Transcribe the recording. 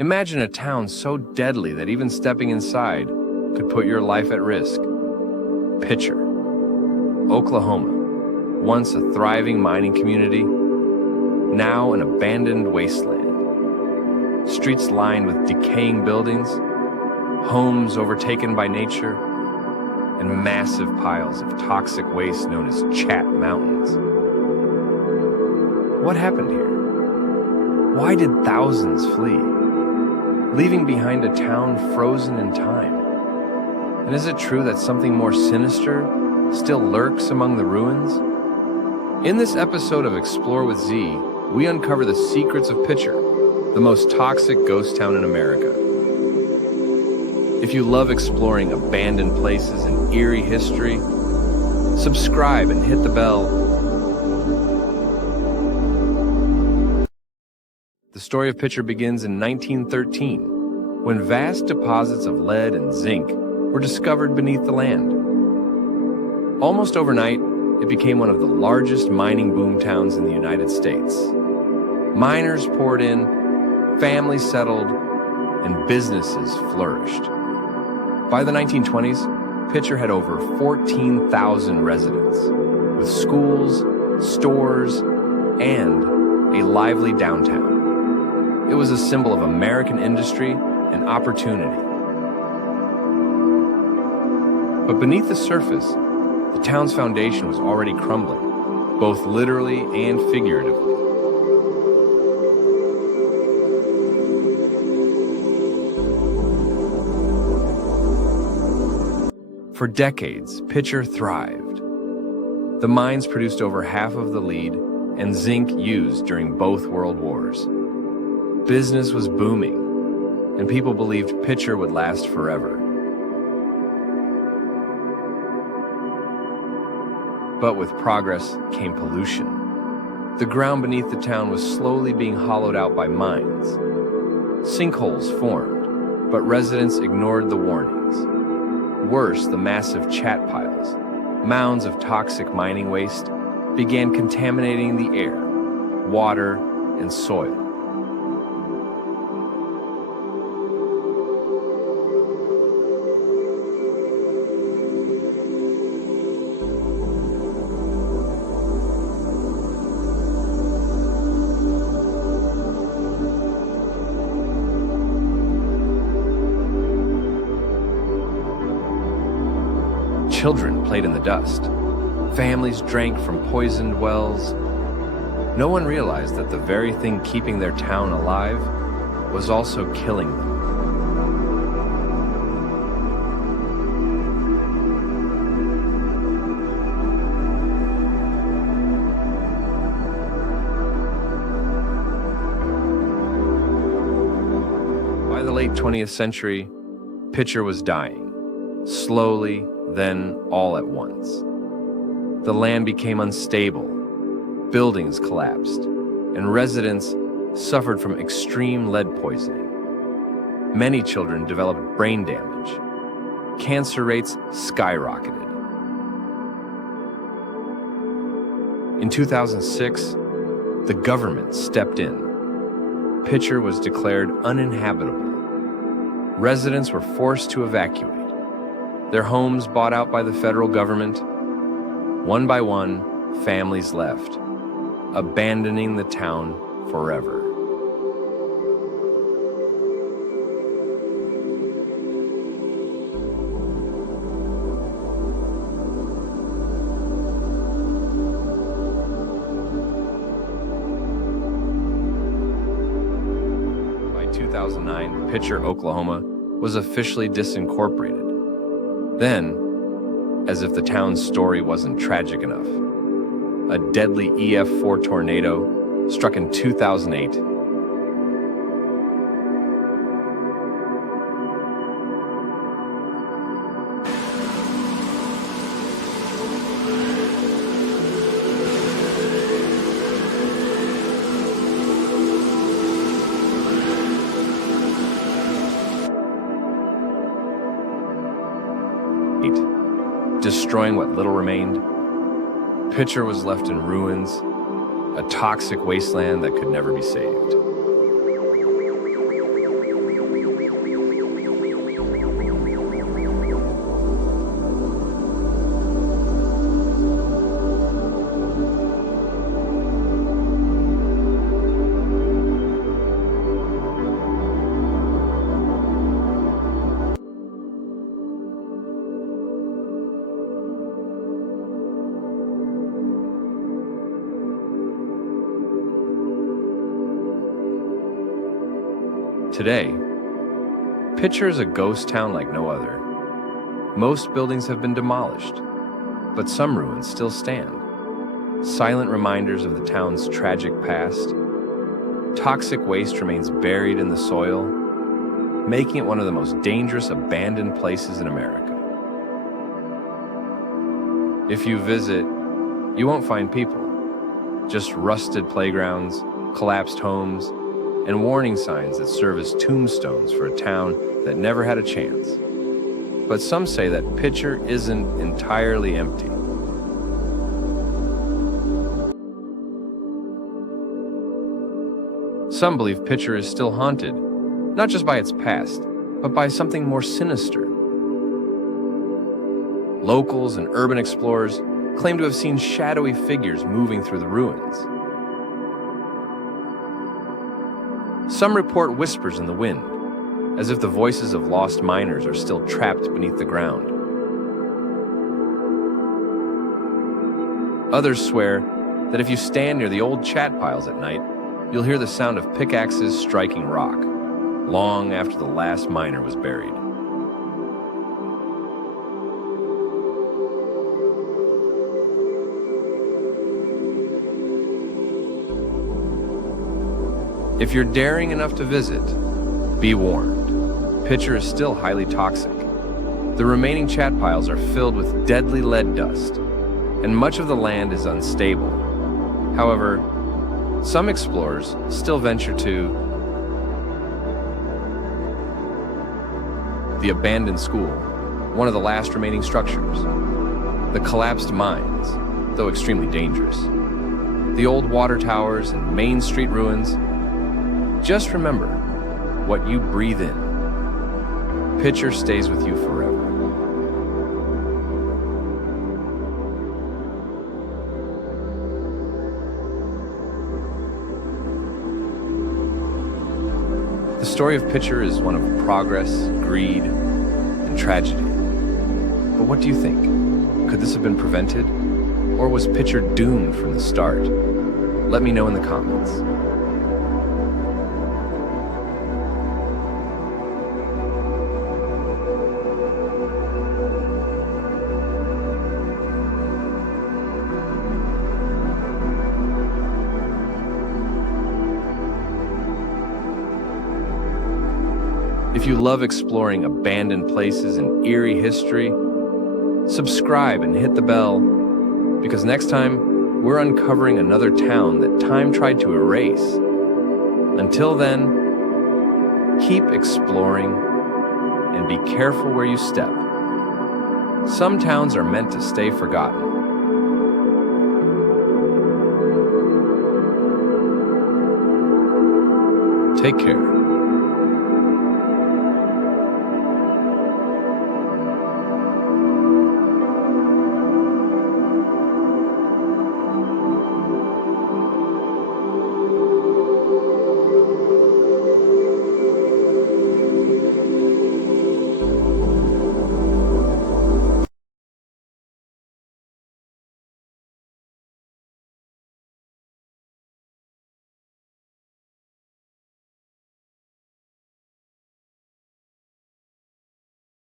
Imagine a town so deadly that even stepping inside could put your life at risk. Picher, Oklahoma, once a thriving mining community, now an abandoned wasteland. Streets lined with decaying buildings, homes overtaken by nature, and massive piles of toxic waste known as Chat Mountains. What happened here? Why did thousands flee, leaving behind a town frozen in time? And is it true that something more sinister still lurks among the ruins? In this episode of Explore with Z, we uncover the secrets of Picher, the most toxic ghost town in America. If you love exploring abandoned places and eerie history, subscribe and hit the bell. The story of Picher begins in 1913, when vast deposits of lead and zinc were discovered beneath the land. Almost overnight, it became one of the largest mining boom towns in the United States. Miners poured in, families settled, and businesses flourished. By the 1920s, Picher had over 14,000 residents, with schools, stores, and a lively downtown. It was a symbol of American industry and opportunity. But beneath the surface, the town's foundation was already crumbling, both literally and figuratively. For decades, Picher thrived. The mines produced over half of the lead and zinc used during both world wars. Business was booming, and people believed Picher would last forever. But with progress came pollution. The ground beneath the town was slowly being hollowed out by mines. Sinkholes formed, but residents ignored the warnings. Worse, the massive chat piles, mounds of toxic mining waste, began contaminating the air, water, and soil. Children played in the dust. Families drank from poisoned wells. No one realized that the very thing keeping their town alive was also killing them. By the late 20th century, Picher was dying, slowly, then all at once. The land became unstable, buildings collapsed, and residents suffered from extreme lead poisoning. Many children developed brain damage. Cancer rates skyrocketed. In 2006, the government stepped in. Picher was declared uninhabitable. Residents were forced to evacuate. Their homes bought out by the federal government. One by one, families left, abandoning the town forever. By 2009, Picher, Oklahoma, was officially disincorporated. Then, as if the town's story wasn't tragic enough, a deadly EF4 tornado struck in 2008. Destroying what little remained. Picher was left in ruins, a toxic wasteland that could never be saved. Today, Picher is a ghost town like no other. Most buildings have been demolished, but some ruins still stand. Silent reminders of the town's tragic past. Toxic waste remains buried in the soil, making it one of the most dangerous abandoned places in America. If you visit, you won't find people, just rusted playgrounds, collapsed homes, and warning signs that serve as tombstones for a town that never had a chance. But some say that Picher isn't entirely empty. Some believe Picher is still haunted, not just by its past, but by something more sinister. Locals and urban explorers claim to have seen shadowy figures moving through the ruins. Some report whispers in the wind, as if the voices of lost miners are still trapped beneath the ground. Others swear that if you stand near the old chat piles at night, you'll hear the sound of pickaxes striking rock, long after the last miner was buried. If you're daring enough to visit, be warned. Picher is still highly toxic. The remaining chat piles are filled with deadly lead dust, and much of the land is unstable. However, some explorers still venture to the abandoned school, one of the last remaining structures, the collapsed mines, though extremely dangerous, the old water towers and Main Street ruins. Just remember, what you breathe in, Picher stays with you forever. The story of Picher is one of progress, greed, and tragedy. But what do you think? Could this have been prevented? Or was Picher doomed from the start? Let me know in the comments. If you love exploring abandoned places and eerie history, subscribe and hit the bell, because next time, we're uncovering another town that time tried to erase. Until then, keep exploring and be careful where you step. Some towns are meant to stay forgotten. Take care.